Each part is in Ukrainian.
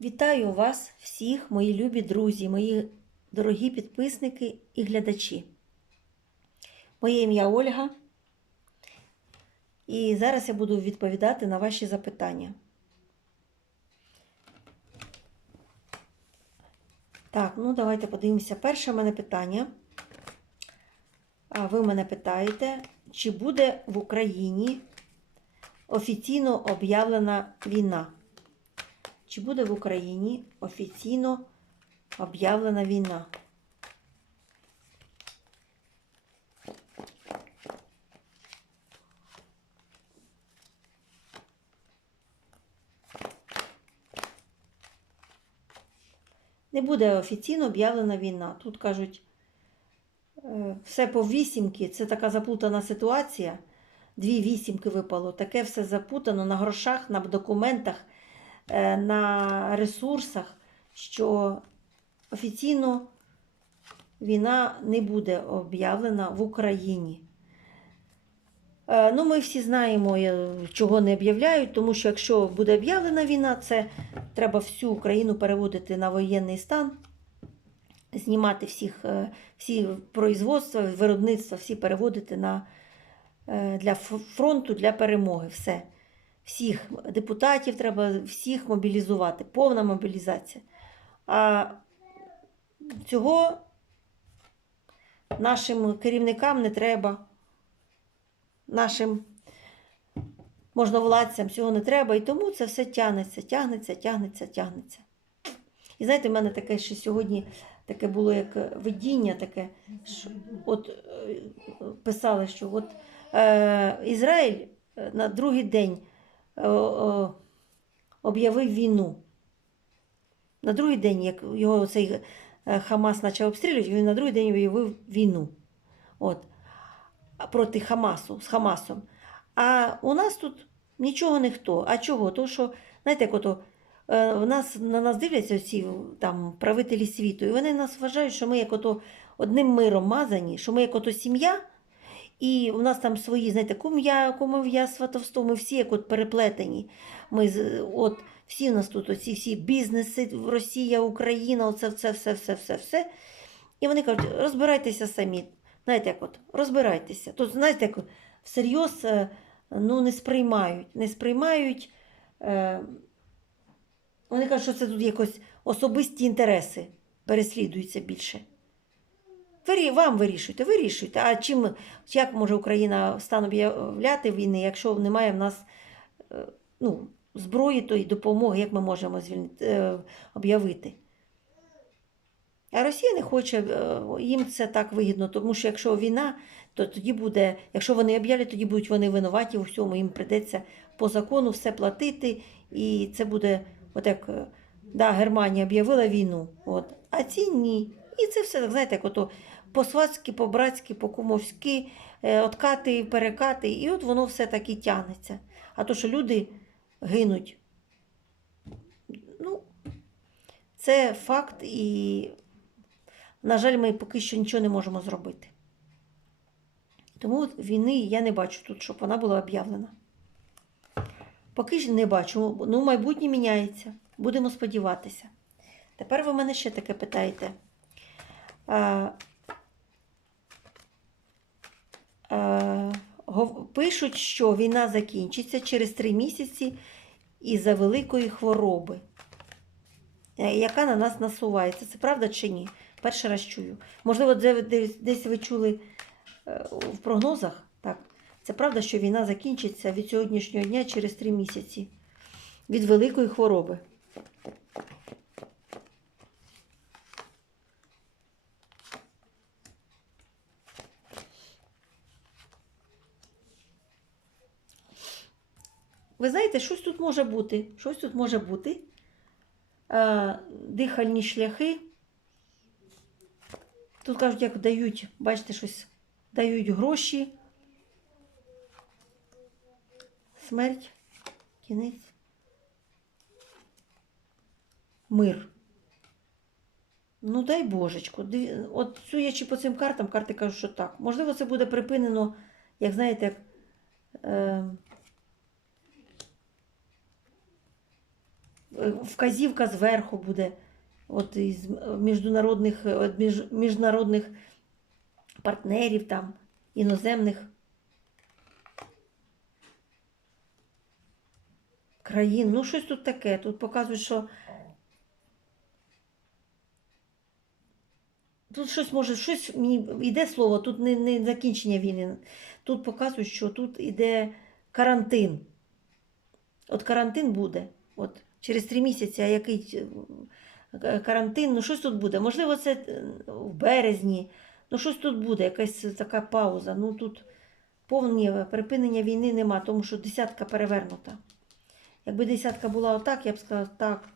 Вітаю вас всіх, мої любі друзі, мої дорогі підписники і глядачі. Моє ім'я Ольга. І зараз я буду відповідати на ваші запитання. Так, ну давайте подивимося. Перше в мене питання. А ви мене питаєте, чи буде в Україні офіційно об'явлена війна? Чи буде в Україні офіційно об'явлена війна? Не буде офіційно об'явлена війна. Тут кажуть, е, все по вісімки, це така заплутана ситуація. Дві вісімки випало. Таке все запутано на грошах, на документах на ресурсах, що офіційно війна не буде об'явлена в Україні. Е, Ну, ми всі знаємо, е, чого не об'являють, тому що якщо буде об'явлена війна, це треба всю Україну переводити на воєнний стан, знімати всіх, е, всі производства, виробництва, всі переводити на, е, для фронту, для перемоги. Все всіх депутатів треба всіх мобілізувати, повна мобілізація. А цього нашим керівникам не треба, нашим можновладцям цього не треба, і тому це все тягнеться, тягнеться, тягнеться, тягнеться. І знаєте, в мене таке ще сьогодні таке було як видіння, таке, що от е, писали, що от е, Ізраїль е, на другий день об'явив війну. На другий день, як його цей е, Хамас почав обстрілювати, він на другий день об'явив війну. От, проти Хамасу, з Хамасом. А у нас тут нічого ніхто. А чого? Тому що, знаєте, як ото, е, в нас, на нас дивляться ці там, правителі світу, і вони нас вважають, що ми як ото одним миром мазані, що ми як ото сім'я, і у нас там свої, знаєте, кум'я, кумов'я, сватовство, ми всі як от переплетені. Ми от всі у нас тут оці всі бізнеси, Росія, Україна, оце все, все, все, все, все. І вони кажуть, розбирайтеся самі. Знаєте, як от, розбирайтеся. Тут, знаєте, як всерйоз е, ну, не сприймають. Не сприймають. Е, вони кажуть, що це тут якось особисті інтереси переслідуються більше. Вам вирішуйте, вирішуйте. А чим, як може Україна стан об'являти війни, якщо немає в нас е, ну, зброї тої допомоги, як ми можемо звільнити, е, об'явити? А Росія не хоче, е, їм це так вигідно, тому що якщо війна, то тоді буде, якщо вони об'являть, тоді будуть вони винуваті у всьому, їм прийдеться по закону все платити, і це буде, от як да, Германія об'явила війну, от, а ці ні. І це все, так, знаєте, як ото по-сватськи, по-братськи, по-кумовськи, е, откати, перекати, і от воно все так і тягнеться. А то, що люди гинуть, ну, це факт, і, на жаль, ми поки що нічого не можемо зробити. Тому війни я не бачу тут, щоб вона була об'явлена. Поки ж не бачу. Ну, майбутнє міняється. Будемо сподіватися. Тепер ви мене ще таке питаєте. А, а, гов- пишуть, що війна закінчиться через три місяці із-за великої хвороби, е, яка на нас насувається. Це правда чи ні? Перший раз чую. Можливо, десь, ви чули е, в прогнозах. Так, це правда, що війна закінчиться від сьогоднішнього дня через три місяці від великої хвороби. Ви знаєте, щось тут може бути. Щось тут може бути. Е, дихальні шляхи. Тут кажуть, як дають, бачите, щось дають гроші. Смерть, кінець. Мир. Ну, дай божечку. От судячи по цим картам, карти кажуть, що так. Можливо, це буде припинено, як знаєте, як. Е, вказівка зверху буде. От із міжнародних, між, міжнародних партнерів там, іноземних країн. Ну, щось тут таке. Тут показують, що тут щось може, щось мені йде слово, тут не, не закінчення війни. Тут показують, що тут іде карантин. От карантин буде. От через три місяці, а який е, карантин, ну щось тут буде. Можливо, це е, в березні. Ну, щось тут буде, якась така пауза. Ну тут повне припинення війни нема, тому що десятка перевернута. Якби десятка була отак, я б сказала, так,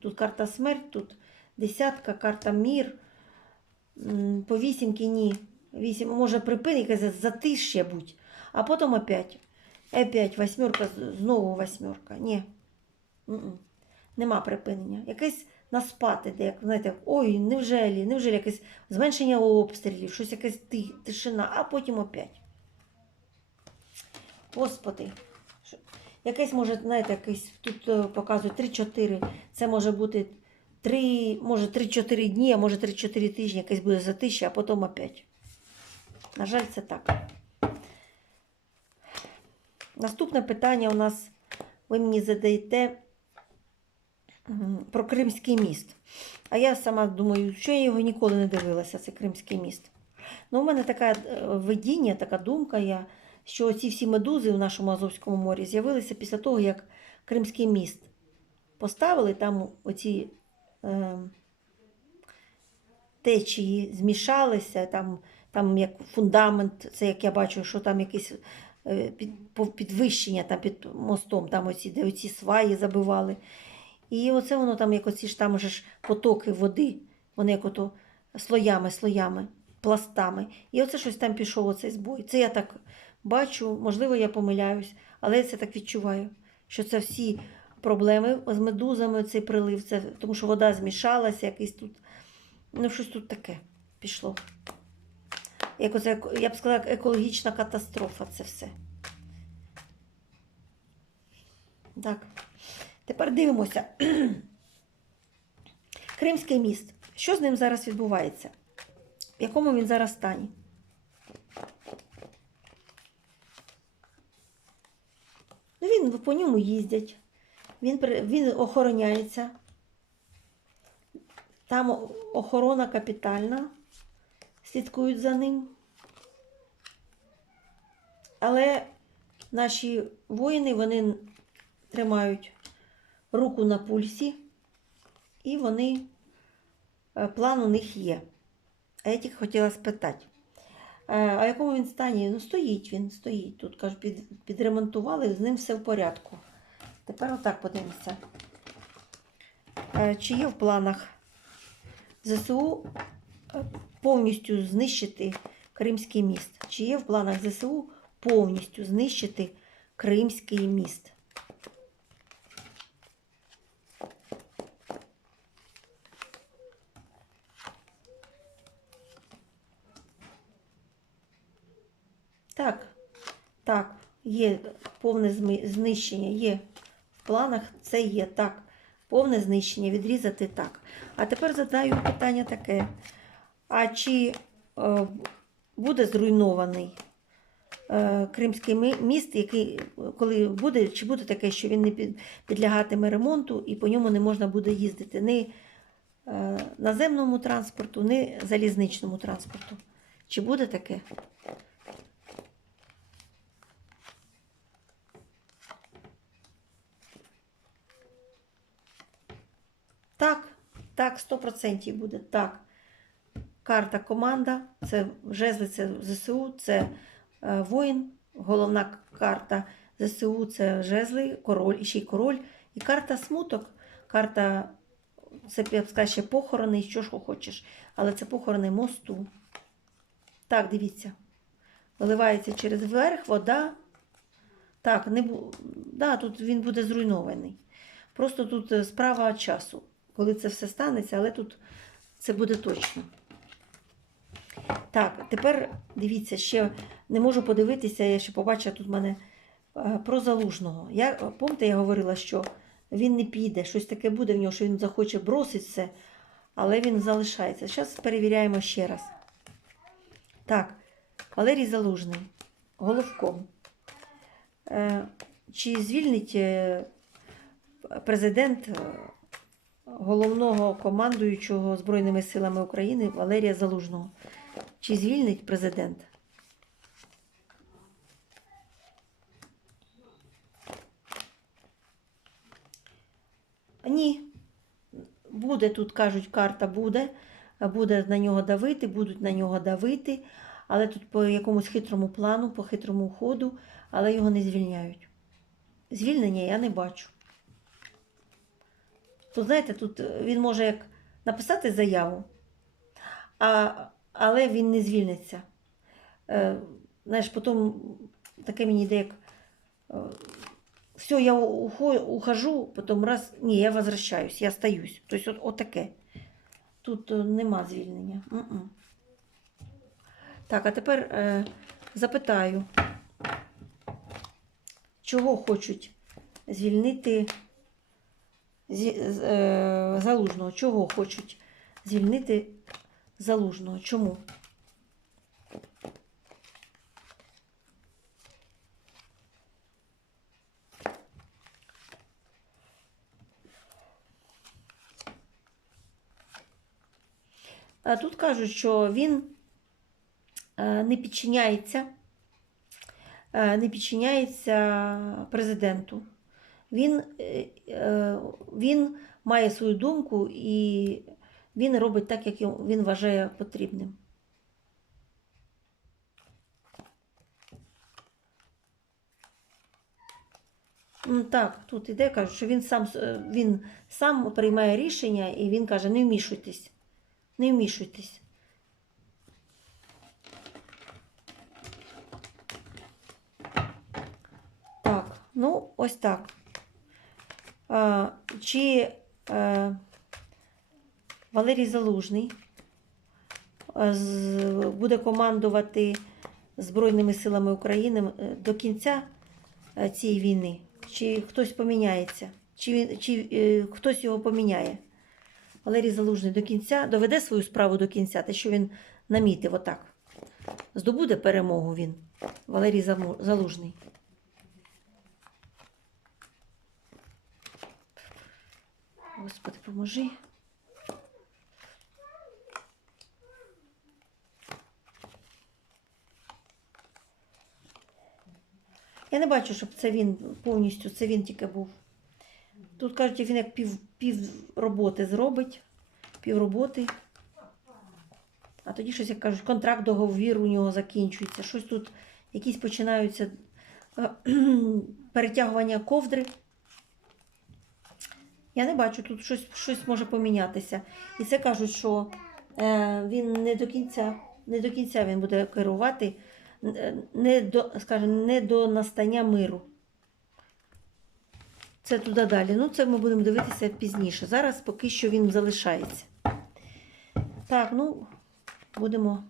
тут карта смерть, тут десятка, карта мір. По вісімки ні. Вісім, може якесь затиш'я будь. А потім опять. Опять восьмерка, знову восьмерка. Ні. Нема припинення. Якесь на спад іде, як знаєте, ой, невжелі, невжелі якесь зменшення обстрілів, щось якась тишина, а потім опять. Господи. Якесь може, знаєте, якесь тут е, показують 3-4. Це може бути 3, може 3-4 дні, а може 3-4 тижні, якесь буде затишя, а потім опять. На жаль, це так. Наступне питання у нас, ви мені задаєте про Кримський міст. А я сама думаю, що я його ніколи не дивилася, це Кримський міст. Ну, у мене така е, видіння, така думка, я, що ці всі медузи в нашому Азовському морі з'явилися після того, як Кримський міст поставили, там оці е, течії змішалися, там, там як фундамент, це як я бачу, що там якесь е, під, підвищення там під мостом, там оці, де оці сваї забивали. І оце воно там, як оці ж там ж потоки води, вони як ото слоями, слоями, пластами. І оце щось там пішов, оцей збой. Це я так бачу, можливо, я помиляюсь, але я це так відчуваю, що це всі проблеми з медузами, цей прилив, це, тому що вода змішалася, якийсь тут, ну щось тут таке пішло. Як оце, я б сказала, екологічна катастрофа це все. Так. Тепер дивимося. Кримський міст. Що з ним зараз відбувається? В якому він зараз стані? Ну, він по ньому їздять, він, він охороняється. Там охорона капітальна, слідкують за ним. Але наші воїни вони тримають руку на пульсі, і вони, е, план у них є. А я тільки хотіла спитати. е, А в якому він стані? Ну, стоїть він, стоїть. Тут кажуть, під, підремонтували, з ним все в порядку. Тепер отак подивимося. Е, Чи є в планах ЗСУ повністю знищити Кримський міст? Чи є в планах ЗСУ повністю знищити Кримський міст? Так, так, є повне знищення, є в планах, це є так. Повне знищення, відрізати так. А тепер задаю питання таке: а чи е, буде зруйнований е, Кримський міст, який, коли буде, чи буде таке, що він не під, підлягатиме ремонту і по ньому не можна буде їздити ні е, наземному транспорту, ні залізничному транспорту? Чи буде таке? Так, так, 100% буде. Так. Карта команда, це жезли, це ЗСУ, це е, воїн, головна карта ЗСУ це жезли, король, і ще й король. І карта смуток, карта, це я б сказала, ще похорони, що ж хочеш. Але це похорони мосту. Так, дивіться. Виливається через верх вода. Так, не бу... да, тут він буде зруйнований. Просто тут е, справа часу, коли це все станеться, але тут це буде точно. Так, тепер дивіться, ще не можу подивитися, я ще побачила тут в мене е, про залужного. Я, пам'ятаєте, я говорила, що він не піде, щось таке буде в нього, що він захоче бросити все, але він залишається. Зараз перевіряємо ще раз. Так, Валерій Залужний, головком. Е, Чи звільнить е, президент е, головного командуючого Збройними силами України Валерія Залужного? Чи звільнить президент? Ні. Буде тут, кажуть, карта буде. Буде на нього давити, будуть на нього давити, але тут по якомусь хитрому плану, по хитрому ходу, але його не звільняють. Звільнення я не бачу. Тут, знаєте, тут він може як написати заяву, а, але він не звільниться. Е, знаєш, потім таке мені йде, як е, все, я ухожу, потім раз, ні, я возвращаюсь, я остаюсь. Тобто, от, от таке. Тут е, нема звільнення. М-м. Так, а тепер е, запитаю, чого хочуть звільнити е, залужного? Чого хочуть звільнити залужного? Чому? А тут кажуть, що він е, не підчиняється, е, не підчиняється президенту. Він, е, е, він має свою думку і він робить так, як він вважає потрібним. Так, тут іде, кажуть, що він сам, е, він сам приймає рішення і він каже, не вмішуйтесь. Не вмішуйтесь. Так, ну ось так. А, чи е, Валерій Залужний е, буде командувати Збройними силами України е, до кінця е, цієї війни? Чи хтось поміняється? Чи, чи е, хтось його поміняє? Валерій Залужний до кінця доведе свою справу до кінця, те, що він намітив отак. Здобуде перемогу він, Валерій Залужний. Господи, поможи. Я не бачу, щоб це він повністю, це він тільки був. Тут кажуть, він як пів, пів роботи зробить, пів роботи. А тоді щось, як кажуть, контракт договір у нього закінчується. Щось тут якісь починаються е, перетягування ковдри. Я не бачу, тут щось, щось може помінятися. І це кажуть, що е, він не до кінця, не до кінця він буде керувати, е, не до, скажімо, не до настання миру. Це туди далі. Ну, це ми будемо дивитися пізніше. Зараз поки що він залишається. Так, ну, будемо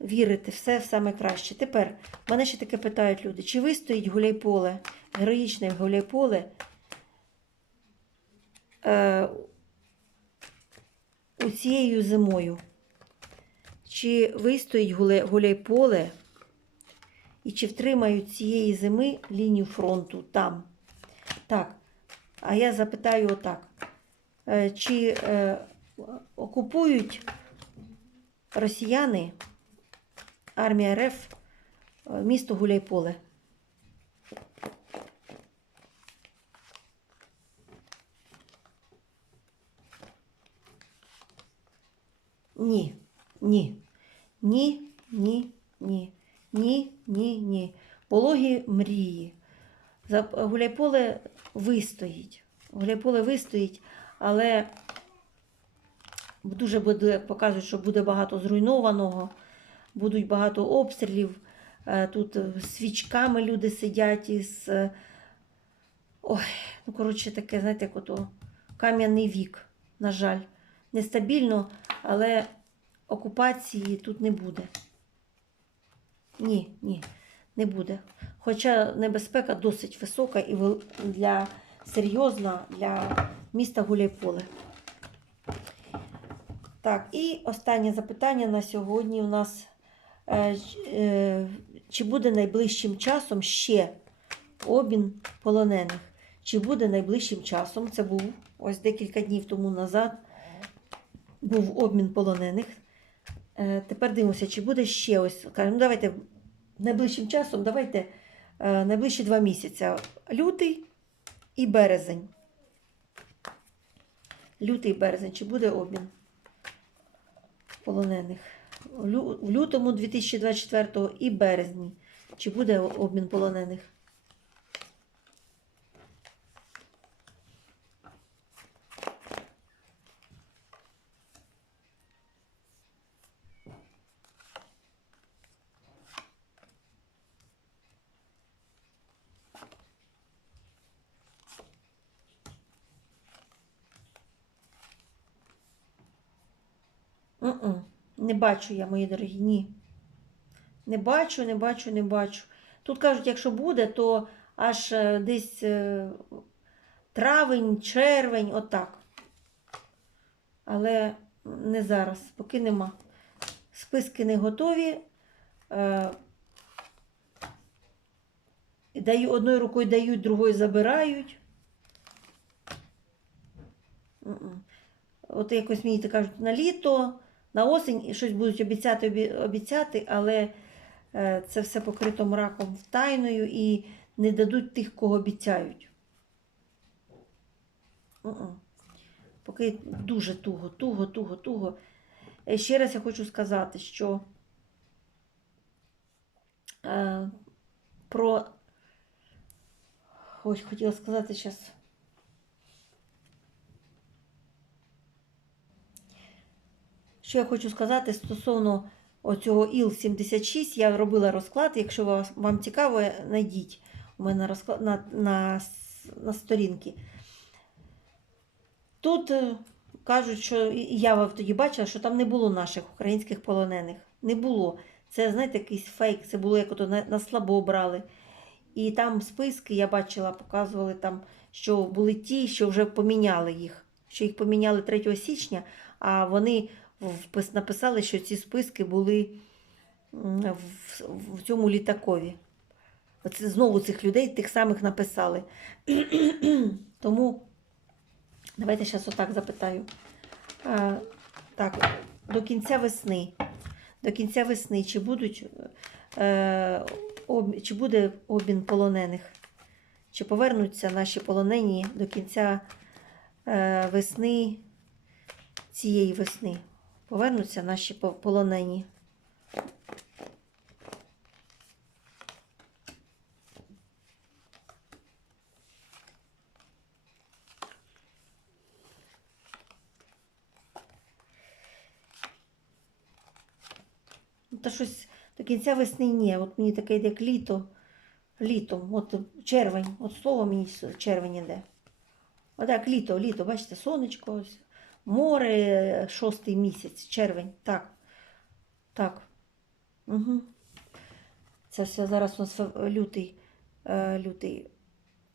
вірити все в саме краще. Тепер мене ще таке питають люди: чи вистоїть гуляйполе, героїчне гуляйполе е, цією зимою? Чи вистоїть гуляйполе і чи втримають цієї зими лінію фронту там? Так, а я запитаю отак. Е, Чи е, окупують росіяни, армія РФ, е, місто Гуляйполе? Ні, ні, ні, ні, ні, ні, ні, ні. Пологі мрії. Гуляйполе вистоїть. Гуляйполе вистоїть, але дуже буде, показують, що буде багато зруйнованого, будуть багато обстрілів. Е, Тут свічками люди сидять із. е, Ой, ну коротше, таке, знаєте, як ото кам'яний вік, на жаль. Нестабільно, але окупації тут не буде. Ні, ні. Не буде. Хоча небезпека досить висока і для серйозна для міста Гуляйполе. Так, і останнє запитання на сьогодні у нас. Е, е, Чи буде найближчим часом ще обмін полонених? Чи буде найближчим часом? Це був ось декілька днів тому назад. Був обмін полонених. Е, Тепер дивимося, чи буде ще ось. Кажемо, ну давайте найближчим часом, давайте е, найближчі два місяці. Лютий і березень. Лютий березень. Чи буде обмін полонених? В лютому 2024 і березні. Чи буде обмін полонених? Не бачу я, мої дорогі, ні. Не бачу, не бачу, не бачу. Тут кажуть, якщо буде, то аж е, десь е, травень, червень, отак. Але не зараз, поки нема. Списки не готові. Е, Даю, одною рукою дають, другою забирають. От якось мені кажуть, на літо, на осінь і щось будуть обіцяти, обіцяти, але е, це все покрито мраком тайною і не дадуть тих, кого обіцяють. Поки дуже туго, туго, туго, туго. Е, Ще раз я хочу сказати, що е, про. Ось хотіла сказати зараз. Що я хочу сказати стосовно оцього ІЛ-76, я робила розклад. Якщо вам цікаво, знайдіть у мене розклад на, на, на сторінки. Тут е, кажуть, що я тоді бачила, що там не було наших українських полонених. Не було. Це, знаєте, якийсь фейк, це було як ото на, на слабо брали. І там списки я бачила, показували там, що були ті, що вже поміняли їх. Що їх поміняли 3 січня, а вони написали, що ці списки були в цьому літакові. Оце знову цих людей тих самих написали. Тому давайте зараз отак запитаю. А, так, до кінця весни. До кінця весни чи будуть е, об, чи буде обмін полонених? Чи повернуться наші полонені до кінця е, весни цієї весни? Повернуться наші полонені. Ну, Та щось до кінця весни ні. От мені таке йде як літо. Літом, от червень, от слово мені червень іде. Отак, літо, літо, бачите, сонечко, ось, море, шостий місяць, червень. Так. Так. Угу. Це все зараз у нас лютий, е, лютий,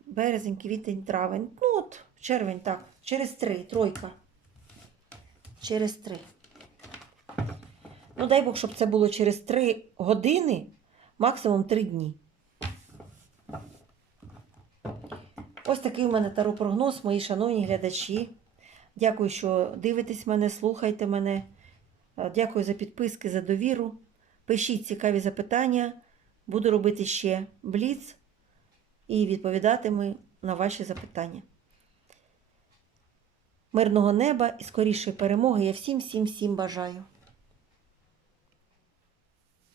березень, квітень, травень. Ну от, червень, так. Через три, тройка. Через три. Ну, дай Бог, щоб це було через три години, максимум три дні. Ось такий у мене таро-прогноз, мої шановні глядачі. Дякую, що дивитесь мене, слухайте мене. Е, Дякую за підписки, за довіру. Пишіть цікаві запитання. Буду робити ще бліц і відповідатиму на ваші запитання. Мирного неба і скорішої перемоги я всім, всім, всім бажаю.